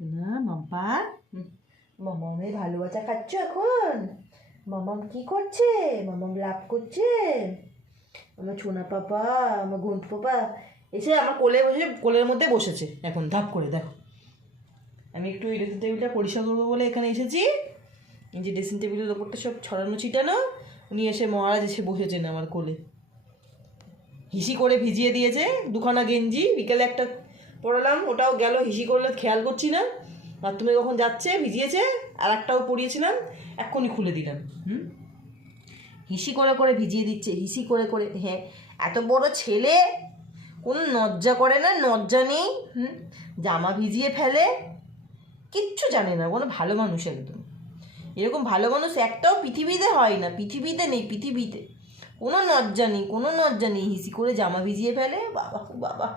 না মাম্পা, মামামের ভালোবাসা খাচ্ছ এখন? মামাম কি করছে? মামাম লাভ করছে? আমার ছোনা পাপা, আমার ঘন্টু পাপা এসে আমার কোলে বসে, কোলের মধ্যে বসেছে এখন ধাপ করে। দেখো, আমি একটু এই ড্রেসিং টেবিলটা পরিষ্কার করবো বলে এখানে এসেছি। এই যে ড্রেসিং টেবিলের ওপরটা সব ছড়ানো ছিটানো, উনি এসে মহারাজ এসে বসেছেন আমার কোলে। হিসি করে ভিজিয়ে দিয়েছে দুখানা গেঞ্জি, বিকেলে একটা পরালাম, ওটাও গেল হিসি করলে, খেয়াল করছি না। বাথরুমে কখন যাচ্ছে ভিজিয়েছে, আর একটাও পরিয়েছিলাম, এক্ষুনি খুলে দিলাম। হিসি করে করে ভিজিয়ে দিচ্ছে, হিসি করে করে। হ্যাঁ, এত বড় ছেলে কোনো লজ্জা করে না, লজ্জা নেই। জামা ভিজিয়ে ফেলে, কিচ্ছু জানে না, কোনো ভালো মানুষ একদম। এরকম ভালো মানুষ একটাও পৃথিবীতে হয় না, পৃথিবীতে নেই, পৃথিবীতে কোনো লজ্জা নেই, কোনো লজ্জা নেই। হিসি করে জামা ভিজিয়ে ফেলে, বাবা বাবা।